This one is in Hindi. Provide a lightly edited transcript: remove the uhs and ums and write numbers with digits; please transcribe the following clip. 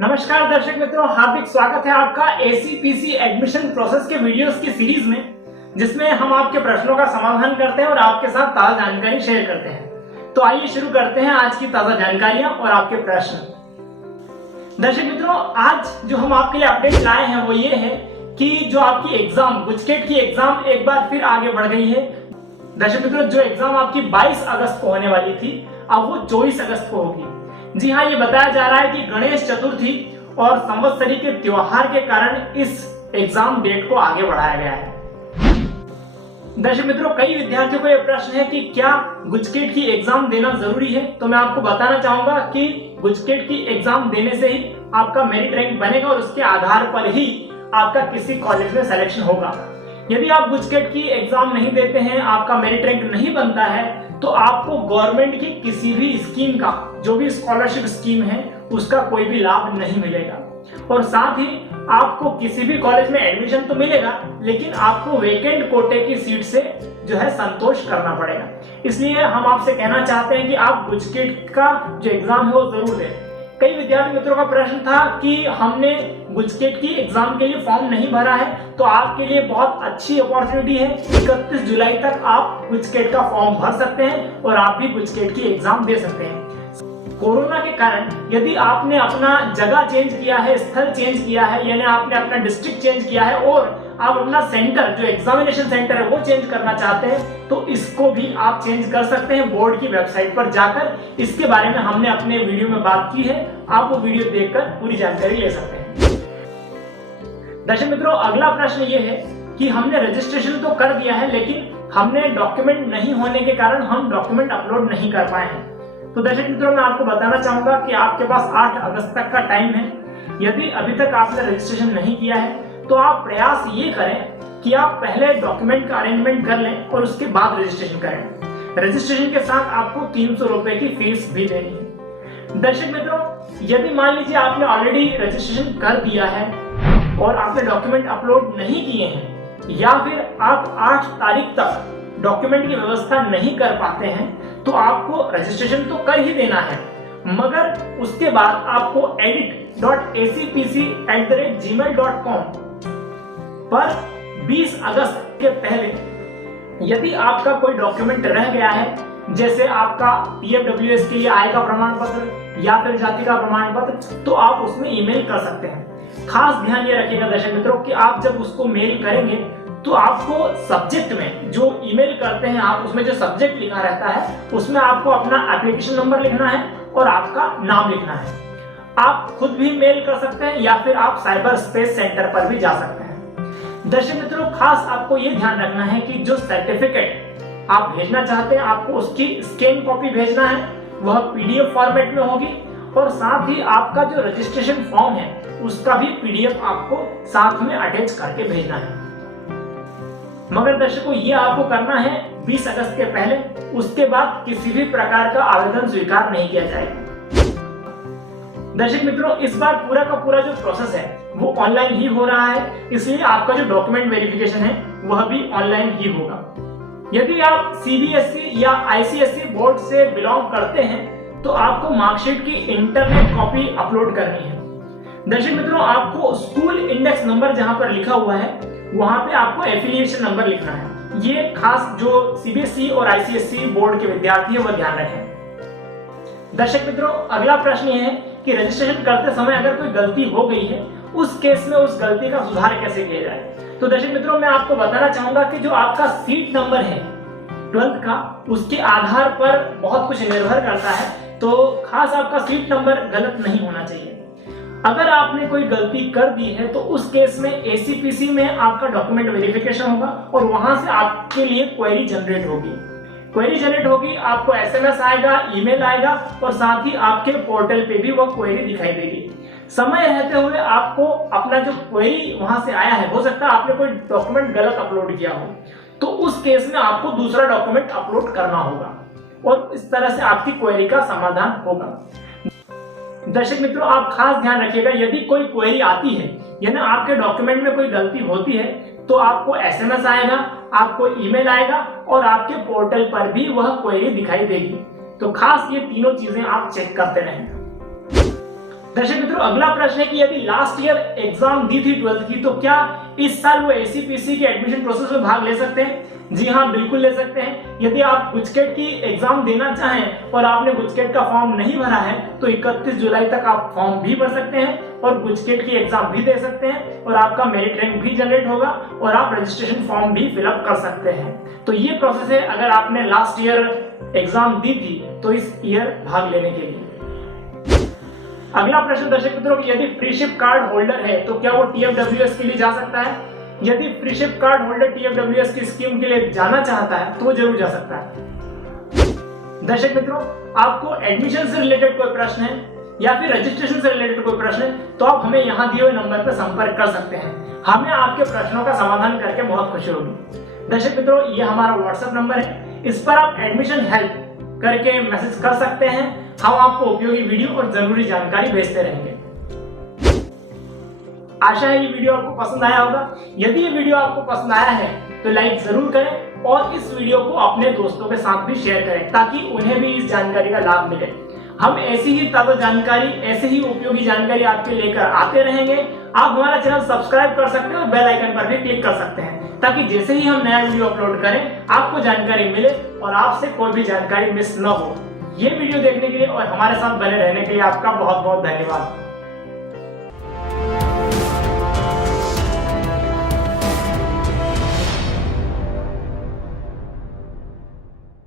नमस्कार दर्शक मित्रों, हार्दिक स्वागत है आपका एसीपीसी एडमिशन प्रोसेस के वीडियोस की सीरीज में, जिसमें हम आपके प्रश्नों का समाधान करते हैं और आपके साथ ताजा जानकारी शेयर करते हैं। तो आइए शुरू करते हैं आज की ताजा जानकारियां और आपके प्रश्न। दर्शक मित्रों, आज जो हम आपके लिए अपडेट लाए हैं वो ये है कि जो आपकी एग्जाम गुजकेट की एग्जाम एक बार फिर आगे बढ़ गई है। दर्शक मित्रों, जो एग्जाम आपकी 22 अगस्त को होने वाली थी, अब वो 24 अगस्त को होगी। जी हाँ, ये बताया जा रहा है कि गणेश चतुर्थी और संवत्सरी के त्योहार के कारण इस एग्जाम डेट को आगे बढ़ाया गया है। दर्शक मित्रों, कई विद्यार्थियों को यह प्रश्न है कि क्या गुजकेट की एग्जाम देना जरूरी है। तो मैं आपको बताना चाहूंगा कि गुजकेट की एग्जाम देने से ही आपका मेरिट रैंक बनेगा और उसके आधार पर ही आपका किसी कॉलेज में सिलेक्शन होगा। यदि आप गुजकेट की एग्जाम नहीं देते हैं, आपका मेरिट रैंक नहीं बनता है, तो आपको गवर्नमेंट की किसी भी स्कीम का, जो भी स्कॉलरशिप स्कीम है, उसका कोई भी लाभ नहीं मिलेगा। और साथ ही आपको किसी भी कॉलेज में एडमिशन तो मिलेगा, लेकिन आपको वेकेंट कोटे की सीट से जो है संतोष करना पड़ेगा। इसलिए हम आपसे कहना चाहते हैं कि आप गुजकेट का जो एग्जाम है वो जरूर दें। कई विद्यार्थी मित्रों का प्रश्न था कि हमने गुजकेट की एग्जाम के लिए फॉर्म नहीं भरा है, तो आपके लिए बहुत अच्छी अपॉर्चुनिटी है। 31 जुलाई तक आप गुजकेट का फॉर्म भर सकते हैं और आप भी गुजकेट की एग्जाम दे सकते हैं। कोरोना के कारण यदि आपने अपना जगह चेंज किया है, स्थल चेंज किया है, यानी आपने अपना डिस्ट्रिक्ट चेंज किया है और आप अपना सेंटर, जो एग्जामिनेशन सेंटर है, वो चेंज करना चाहते हैं, तो इसको भी आप चेंज कर सकते हैं बोर्ड की वेबसाइट पर जाकर। इसके बारे में हमने अपने वीडियो में बात की है, आप वो वीडियो देखकर पूरी जानकारी ले सकते हैं। दर्शक मित्रों, अगला प्रश्न ये है कि हमने रजिस्ट्रेशन तो कर दिया है, लेकिन हमने डॉक्यूमेंट नहीं होने के कारण हम डॉक्यूमेंट अपलोड नहीं कर पाए हैं। तो दर्शक मित्रों, मैं आपको बताना चाहूंगा कि आपके पास 8 अगस्त तक का टाइम है। यदि अभी तक आपने रजिस्ट्रेशन नहीं किया है, तो आप प्रयास ये करें कि आप पहले डॉक्यूमेंट का अरेंजमेंट कर लें और उसके बाद रजिस्ट्रेशन करें। रजिस्ट्रेशन के साथ आपको 300 रुपए की फीस भी देनी है। दर्शक मित्रों, यदि मान लीजिए आपने ऑलरेडी रजिस्ट्रेशन कर दिया है और आपने डॉक्यूमेंट अपलोड नहीं किए हैं, या फिर आप 8 तारीख तक डॉक्यूमेंट की व्यवस्था नहीं कर पाते हैं, तो आपको रजिस्ट्रेशन तो कर ही देना है, मगर उसके बाद आपको edit.acpc@gmail.com पर 20 अगस्त के पहले यदि आपका कोई डॉक्यूमेंट रह गया है, जैसे आपका PFWS के लिए आय का प्रमाण पत्र या फिर जाति का प्रमाण पत्र, तो आप उसमें ईमेल कर सकते हैं। खास ध्यान ये रखिएगा दर्शक मित्रों कि आप जब उसको मेल करेंगे, तो आपको सब्जेक्ट में, जो ईमेल करते हैं आप, उसमें जो सब्जेक्ट लिखा रहता है, उसमें आपको अपना एप्लीकेशन नंबर लिखना है और आपका नाम लिखना है। आप खुद भी मेल कर सकते हैं या फिर आप साइबर स्पेस सेंटर पर भी जा सकते हैं। दर्शक मित्रों, खास आपको ये ध्यान रखना है कि जो सर्टिफिकेट आप भेजना चाहते हैं, आपको उसकी स्कैन कॉपी भेजना है, वह PDF फॉर्मेट में होगी, और साथ ही आपका जो रजिस्ट्रेशन फॉर्म है उसका भी PDF आपको साथ में अटैच करके भेजना है। मगर दर्शकों, ये आपको करना है 20 अगस्त के पहले, उसके बाद किसी भी प्रकार का आवेदन स्वीकार नहीं किया जाएगा। दर्शक मित्रों, इस बार पूरा का पूरा जो प्रोसेस है वो ऑनलाइन ही हो रहा है, इसलिए आपका जो डॉक्यूमेंट वेरिफिकेशन है वह भी ऑनलाइन ही होगा। यदि आप CBSE या ICSE बोर्ड से बिलोंग करते हैं, तो आपको मार्कशीट की इंटरनेट कॉपी अपलोड करनी है। दर्शक मित्रों, आपको स्कूल इंडेक्स नंबर जहां पर लिखा हुआ है, वहां पे आपको एफिलिएशन नंबर लिखना है। ये खास जो CBSE और ICSE बोर्ड के विद्यार्थी है वह ध्यान रखें। दर्शक मित्रों, अगला प्रश्न ये है कि रजिस्ट्रेशन करते समय अगर कोई गलती हो गई है, उस केस में उस गलती का सुधार कैसे किया जाए। तो दर्शक मित्रों, मैं आपको बताना चाहूंगा कि जो आपका सीट नंबर है 12th का, उसके आधार पर बहुत कुछ निर्भर करता है। तो खास आपका सीट नंबर गलत नहीं होना चाहिए। अगर आपने कोई गलती कर दी है, तो उस केस में ACPC में आपका डॉक्यूमेंट वेरिफिकेशन होगा और वहां से आपके लिए क्वेरी जनरेट होगी। आपको SMS आएगा, ईमेल आएगा और साथ ही आपके पोर्टल पे भी वह क्वेरी दिखाई देगी। समय रहते हुए आपको अपना जो क्वेरी वहां से आया है, हो सकता है आपने कोई डॉक्यूमेंट गलत अपलोड किया हो, तो उस केस में आपको दूसरा डॉक्यूमेंट अपलोड करना होगा और इस तरह से आपकी क्वेरी का समाधान होगा। दर्शक मित्रों, आप खास ध्यान रखिएगा, यदि कोई क्वेरी आती है, यानी आपके डॉक्यूमेंट में कोई गलती होती है, तो आपको SMS आएगा, आपको ईमेल आएगा और आपके पोर्टल पर भी वह क्वेरी दिखाई देगी। तो खास ये तीनों चीजें आप चेक करते रहें। दर्शक मित्रों, अगला प्रश्न है कि यदि लास्ट ईयर एग्जाम दी थी 12th की, तो क्या इस साल वो एसीपीसी के एडमिशन प्रोसेस में भाग ले सकते हैं? जी हाँ, बिल्कुल ले सकते हैं। यदि आप गुजकेट की एग्जाम देना चाहें और आपने गुजकेट का फॉर्म नहीं भरा है तो 31 जुलाई तक आप फॉर्म भी भर सकते हैं और गुजकेट की एग्जाम भी दे सकते हैं और आपका मेरिट रैंक भी जनरेट होगा और आप रजिस्ट्रेशन फॉर्म भी फिलअप कर सकते हैं। तो ये प्रोसेस है अगर आपने लास्ट ईयर एग्जाम दी थी तो इस ईयर भाग लेने के लिए। अगला प्रश्न दर्शक मित्रों, यदि फ्रीशिप कार्ड होल्डर है तो क्या वो टीएफडब्ल्यूएस के लिए जा सकता है? यदि फ्रीशिप कार्ड होल्डर टीएफडब्ल्यूएस की स्कीम के लिए जाना चाहता है तो वो जरूर जा सकता है। दर्शक मित्रों, आपको एडमिशन से रिलेटेड कोई प्रश्न है या फिर रजिस्ट्रेशन से रिलेटेड कोई प्रश्न है तो आप हमें यहाँ दिए हुए नंबर पर संपर्क कर सकते हैं। हमें आपके प्रश्नों का समाधान करके बहुत खुशी होगी। दर्शक मित्रों, ये हमारा व्हाट्सएप नंबर है, इस पर आप एडमिशन हेल्प करके मैसेज कर सकते हैं। हम आपको उपयोगी वीडियो और जरूरी जानकारी भेजते रहेंगे। आशा है ये वीडियो आपको पसंद आया होगा। यदि ये वीडियो आपको पसंद आया है तो लाइक जरूर करें और इस वीडियो को अपने दोस्तों के साथ भी शेयर करें ताकि उन्हें भी इस जानकारी का लाभ मिले। हम ऐसी ही ताजा जानकारी, ऐसे ही उपयोगी जानकारी आपके लेकर आते रहेंगे। आप हमारा चैनल सब्सक्राइब कर सकते हैं और बेल आइकन पर भी क्लिक कर सकते हैं ताकि जैसे ही हम नया वीडियो अपलोड करें आपको जानकारी मिले और आपसे कोई भी जानकारी मिस न हो। ये वीडियो देखने के लिए और हमारे साथ बने रहने के लिए आपका बहुत बहुत धन्यवाद।